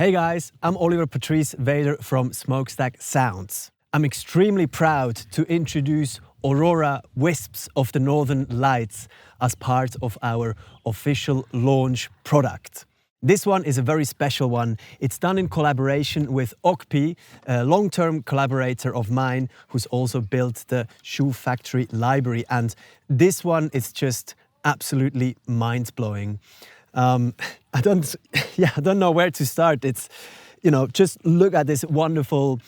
Hey guys, I'm Patrice Weder from Smokestack Sounds. I'm extremely proud to introduce Aurora Wisps of the Northern Lights as part of our official launch product. This one is a very special one. It's done in collaboration with Okpi, a long-term collaborator of mine who's also built the Shoe Factory library. And this one is just absolutely mind-blowing. I don't know where to start. It's, just look at this wonderful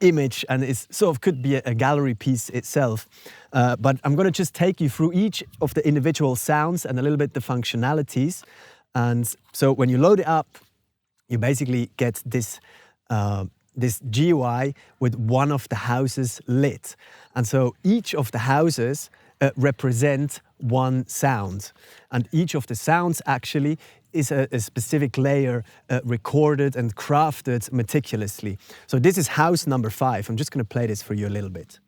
image, and it sort of could be a gallery piece itself. But I'm going to just take you through each of the individual sounds and a little bit the functionalities. And so when you load it up, you basically get this GUI with one of the houses lit. And so each of the houses represent one sound, and each of the sounds actually is a specific layer recorded and crafted meticulously. So this is house number 5. I'm just going to play this for you a little bit.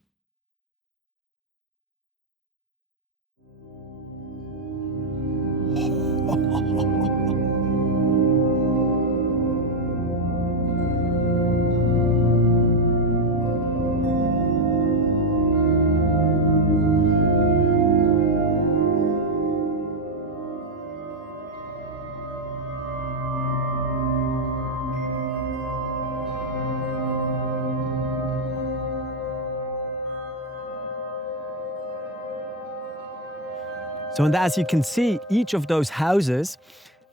So, and as you can see, each of those houses,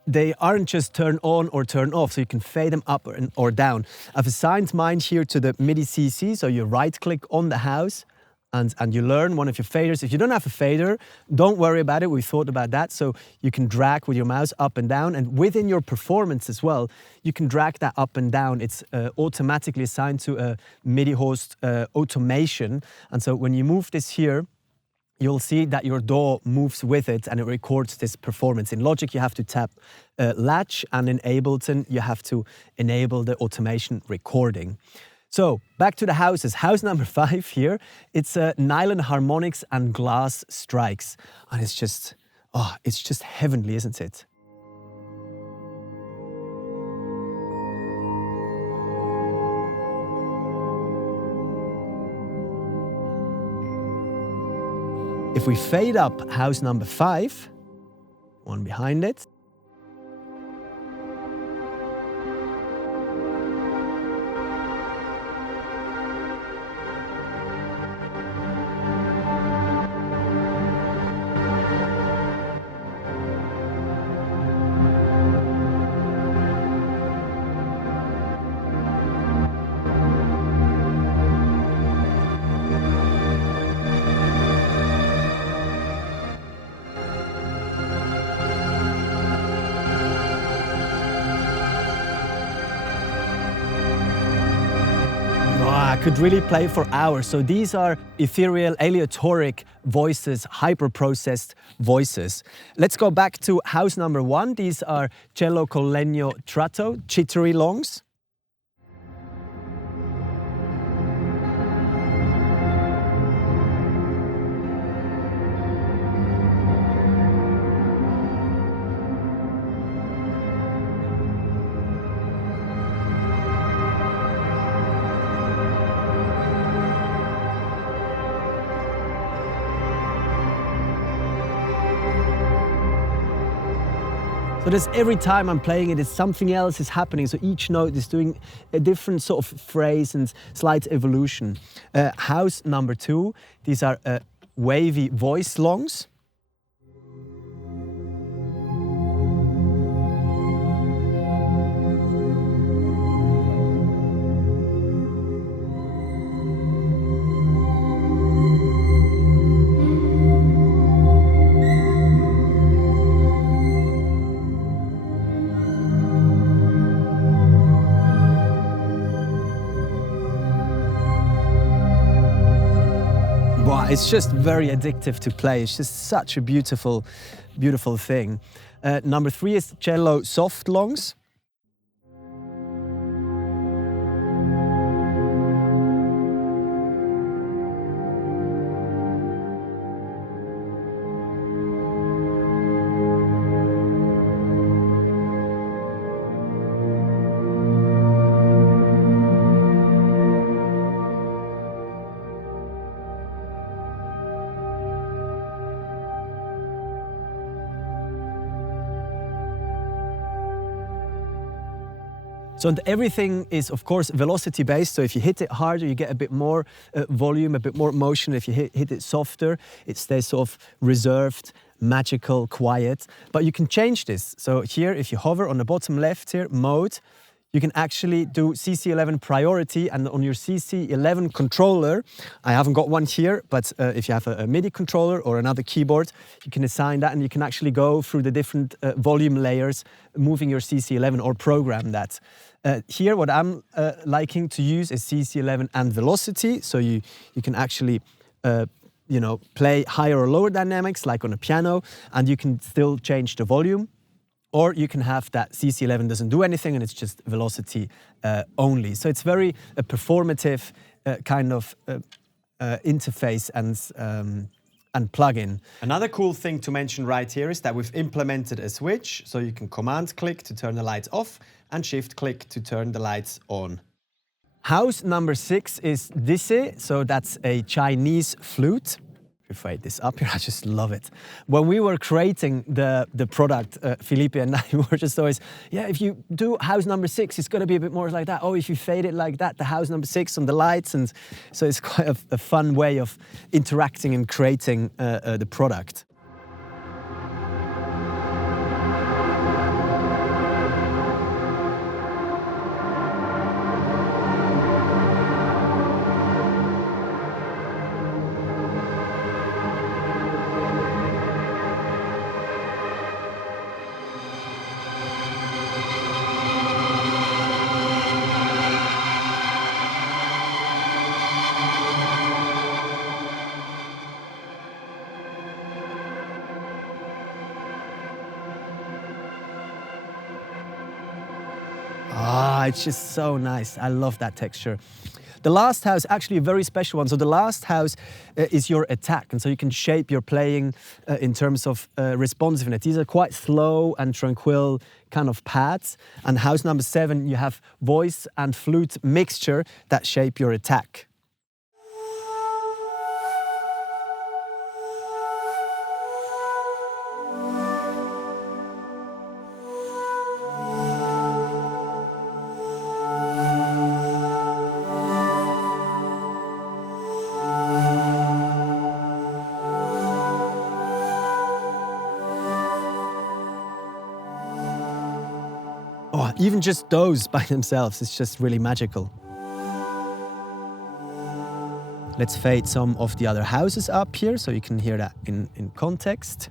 they aren't just turn on or turn off, so you can fade them up or down. I've assigned mine here to the MIDI CC, so you right-click on the house and you learn one of your faders. If you don't have a fader, don't worry about it, we thought about that. So you can drag with your mouse up and down, and within your performance as well, you can drag that up and down. It's automatically assigned to a MIDI host automation, and so when you move this here, you'll see that your DAW moves with it and it records this performance. In Logic, you have to tap Latch, and in Ableton, you have to enable the automation recording. So back to the houses. House number 5 here, it's nylon harmonics and glass strikes. And it's just heavenly, isn't it? If we fade up house number 5, one behind it, I could really play for hours. So these are ethereal, aleatoric voices, hyper-processed voices. Let's go back to house number 1. These are cello con legno tratto, jittery longs. So this, every time I'm playing it, something else is happening. So each note is doing a different sort of phrase and slight evolution. House number 2, these are wavy voice longs. Wow, it's just very addictive to play. It's just such a beautiful, beautiful thing. Number 3 is cello soft longs. So everything is, of course, velocity based. So if you hit it harder, you get a bit more volume, a bit more motion. If you hit it softer, it stays sort of reserved, magical, quiet. But you can change this. So here, if you hover on the bottom left here, mode, you can actually do CC11 priority, and on your CC11 controller, I haven't got one here, but if you have a MIDI controller or another keyboard, you can assign that and you can actually go through the different volume layers, moving your CC11 or program that. Here, what I'm liking to use is CC11 and velocity, so you can actually play higher or lower dynamics like on a piano, and you can still change the volume. Or you can have that CC11 doesn't do anything and it's just velocity only. So it's very performative kind of interface and plugin. Another cool thing to mention right here is that we've implemented a switch. So you can command click to turn the lights off and shift click to turn the lights on. House number 6 is Disse. So that's a Chinese flute. If I this up here, I just love it. When we were creating the product, Felipe and I were just always, yeah, if you do house number 6, it's going to be a bit more like that. Oh, if you fade it like that, the house number 6 on the lights. And so it's quite a fun way of interacting and creating the product. It's just so nice. I love that texture. The last house, actually a very special one. So the last house is your attack. And so you can shape your playing in terms of responsiveness. These are quite slow and tranquil kind of pads. And house number 7, you have voice and flute mixture that shape your attack. Oh, even just those by themselves, it's just really magical. Let's fade some of the other houses up here so you can hear that in context.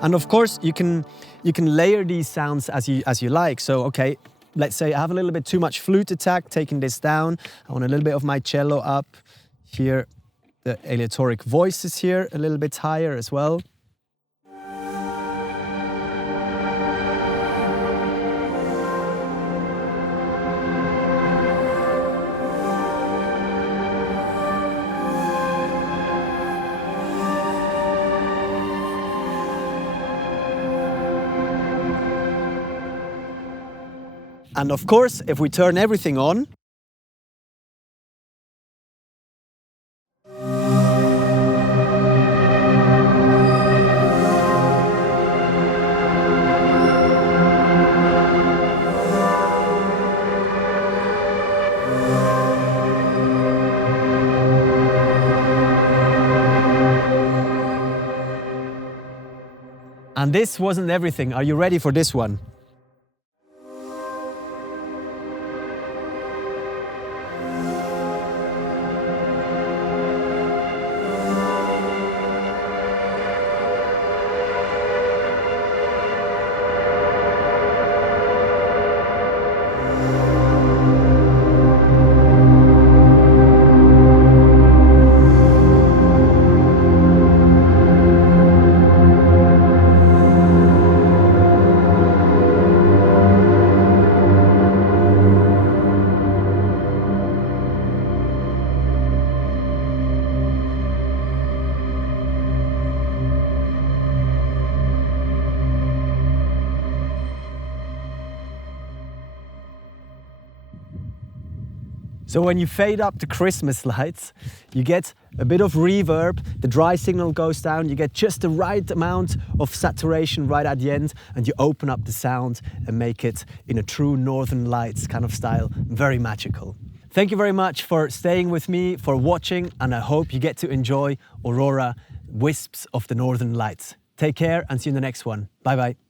And of course, you can layer these sounds as you like. So, okay, let's say I have a little bit too much flute attack, taking this down. I want a little bit of my cello up. Here, the aleatoric voices here a little bit higher as well. And of course, if we turn everything on, and this wasn't everything. Are you ready for this one? So when you fade up the Christmas lights, you get a bit of reverb, the dry signal goes down, you get just the right amount of saturation right at the end, and you open up the sound and make it in a true Northern Lights kind of style, very magical. Thank you very much for staying with me, for watching, and I hope you get to enjoy Aurora, Wisps of the Northern Lights. Take care and see you in the next one. Bye bye.